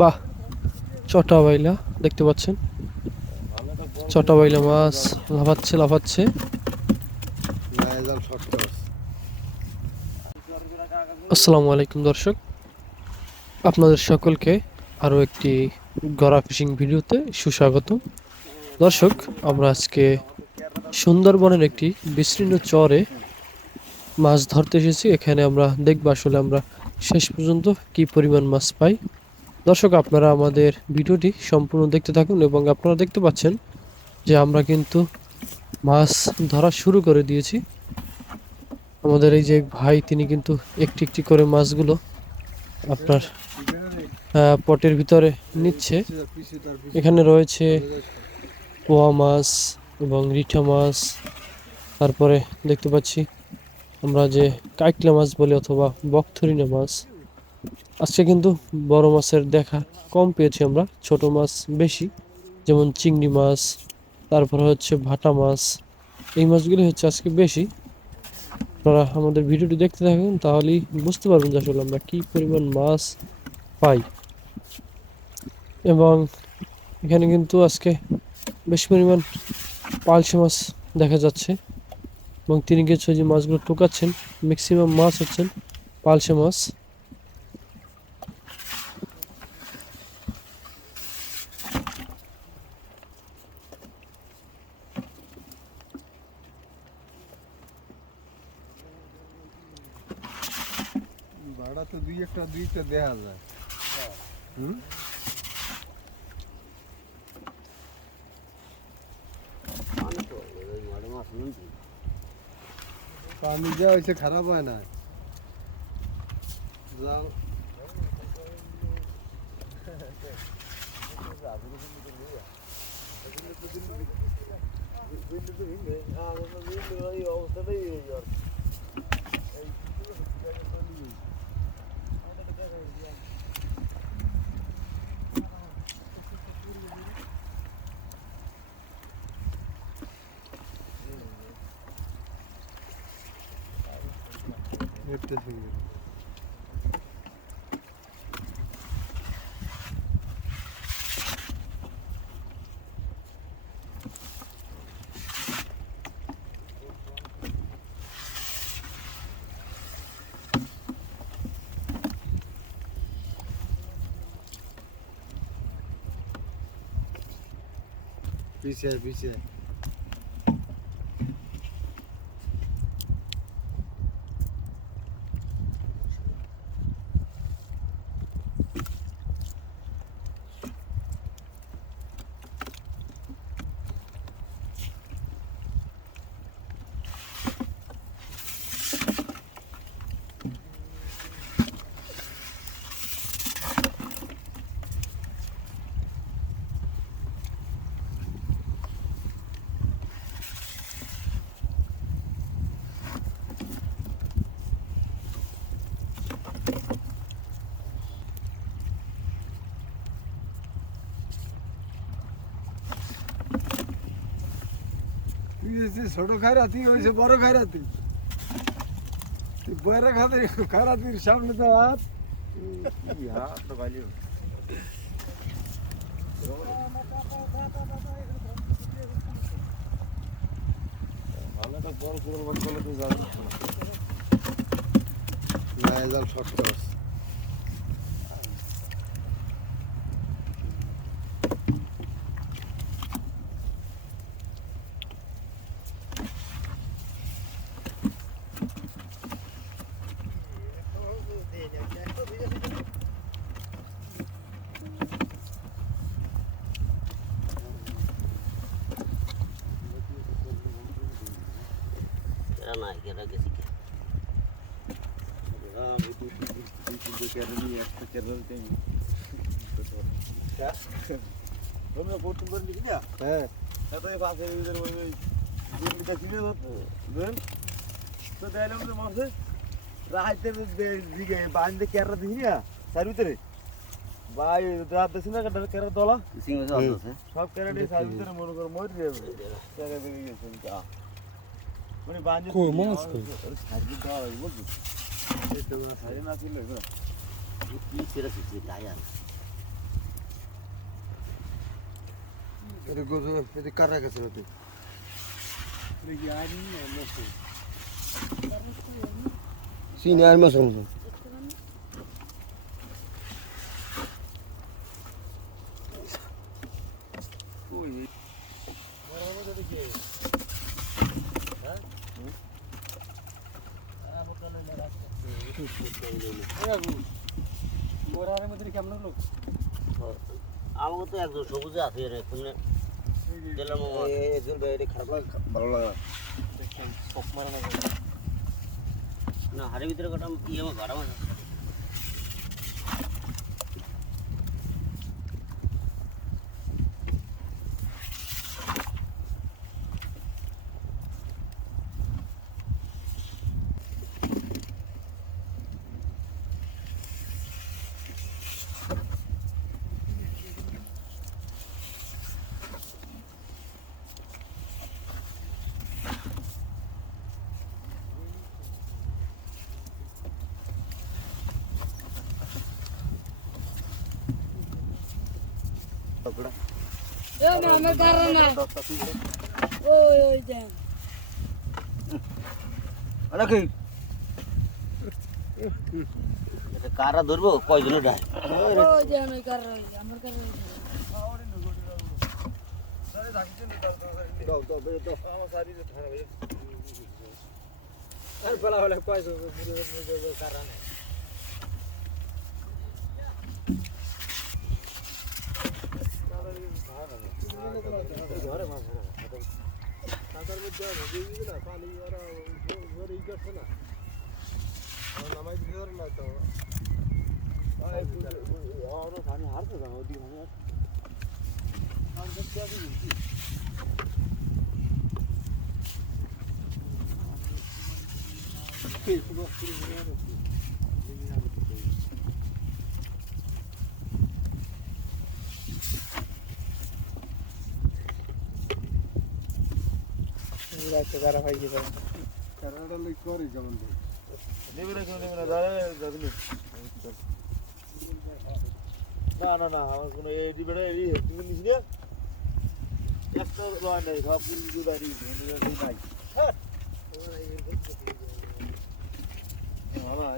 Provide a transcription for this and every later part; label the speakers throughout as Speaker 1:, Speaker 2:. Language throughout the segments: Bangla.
Speaker 1: বাহ, চটা বাইলা, দেখতে পাচ্ছেন? চটা বাইলা মাছ, লাফাচ্ছে লাফাচ্ছে। আসসালামু আলাইকুম দর্শক। আপনাদের সকলকে আরও একটি গড়া ফিশিং ভিডিওতে সুস্বাগত। দর্শক, আমরা আজকে সুন্দরবনের একটি বিস্তীর্ণ চরে মাছ ধরতে এসেছি। এখানে আমরা দেখব আসলে আমরা শেষ পর্যন্ত কি পরিমাণ মাছ পাই। দর্শক, আপনারা আমাদের ভিডিওটি সম্পূর্ণ দেখতে থাকুন এবং আপনারা দেখতে পাচ্ছেন যে আমরা কিন্তু মাছ ধরা শুরু করে দিয়েছি। আমাদের এই যে ভাই, তিনি কিন্তু একটি একটি করে মাছগুলো আপনার পটের ভিতরে নিচ্ছে। এখানে রয়েছে পোয়া মাছ এবং রিঠা মাছ। তারপরে দেখতে পাচ্ছি আমরা যে কাইকলা মাছ বলি অথবা বকথরিনা মাছ। আজকে কিন্তু বড় মাছের দেখা কম পেয়েছি আমরা, ছোট মাছ বেশি, যেমন চিংড়ি মাছ, তারপরে হচ্ছে ভাটা মাছ, এই মাছগুলি হচ্ছে আজকে বেশি। আপনারা আমাদের ভিডিওটি দেখতে থাকুন, তাহলেই বুঝতে পারবেন যে আসলে আমরা কী পরিমাণ মাছ পাই। এবং এখানে কিন্তু আজকে বেশি পরিমাণ পালসে মাছ দেখা যাচ্ছে, এবং তিনি কিছু যে মাছগুলো টোকাচ্ছেন ম্যাক্সিমাম মাছ হচ্ছেন পালসে মাছ।
Speaker 2: ভাড়া তো দুই একটা দুইটা দেয়া যায়। হুম? পানি যা হয়েছে খারাপ হয় না। জাল একটা Bisir. হয়েছে ছোট খারাতি হয়েছে বড় তুই বড় খাতে খারাতির সামনে তো হাত জাল শক্ত আছে
Speaker 3: এরা নাই এরা গেছি কে?
Speaker 2: হ্যাঁ
Speaker 4: ভাই রাত দেখছি না কেরা দলা
Speaker 3: ফিশিং এ সব আছে
Speaker 4: সব ক্যারেটে সাইজ ভিতরে মনে কর মরে যাবে জায়গা থেকে গেছে Koyulmamış koyun. ఇది గుజు
Speaker 3: ఇది కర్ర కసరు Sini almaz
Speaker 2: mısın? Oy. Arabada da geliyor. ওতে
Speaker 3: চিনি আর মাছ আমাকে তো একজন সবুজে আছে রে তুমি দিলাম এটা খারাপ লাগে ভালো লাগে না, হাড়ের ভিতরে কটা ইয়ে আমার মাছ আছে।
Speaker 5: এ মামে পারে না ওই ওই দেন
Speaker 3: নাকি কারা ধরবো কয়জনে ডায়
Speaker 5: ওই দেন ওই কার ওই আমার কার Okay, we'll go through the other. ওই দেন।
Speaker 2: কারাটা লই করে কেমন করে?
Speaker 4: নেবে না কেউ নেবে না দাঁড়া যাবি না না না না আমার কোনো এই দিবে না এই তুমি নিস না একটা লয় নাই সব কিছু দাঁড়িয়ে নাই না না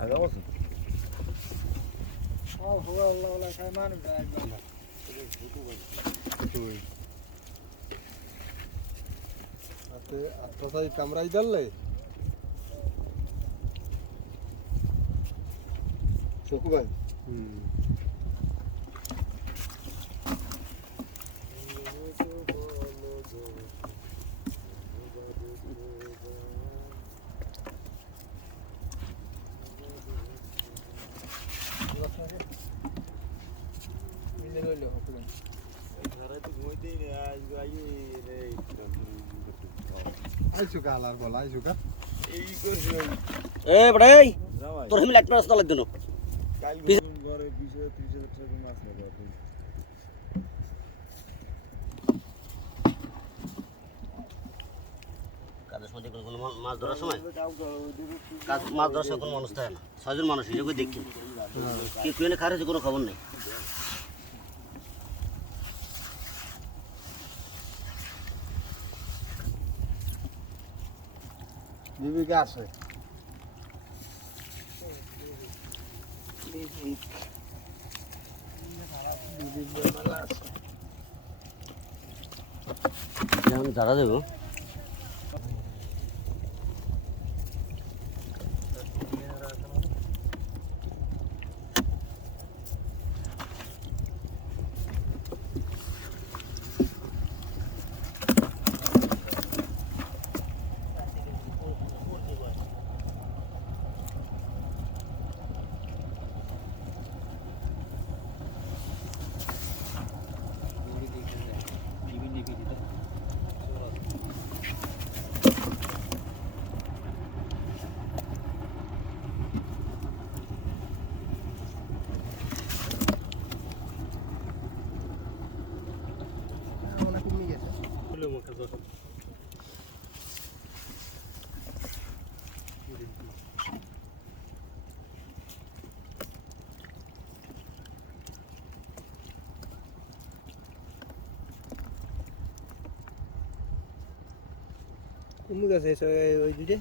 Speaker 4: এই কাগজে এই কি হয়েছে আগা বসো
Speaker 2: হাতে আত্মসাই কামড়াই দিলে
Speaker 4: চকু ভাই
Speaker 2: হুম
Speaker 3: এ বড়াই তোর
Speaker 4: কাল ঘরে টাকা মাছ নেবে
Speaker 3: কাজের সময় দেখবেন কোনো মাছ ধরার সময়? কাজ মাছ ধরার সময় কোনো মানুষ থাকে না। ছয়জন মানুষ হিসেবে করে দেখছেন কি কুয়েনে খার হয়েছে কোনো খবর নেই।
Speaker 2: বিবিকে আছে।
Speaker 3: যেমন যারা দেবো।
Speaker 6: উমুক আছে ওই দুইটা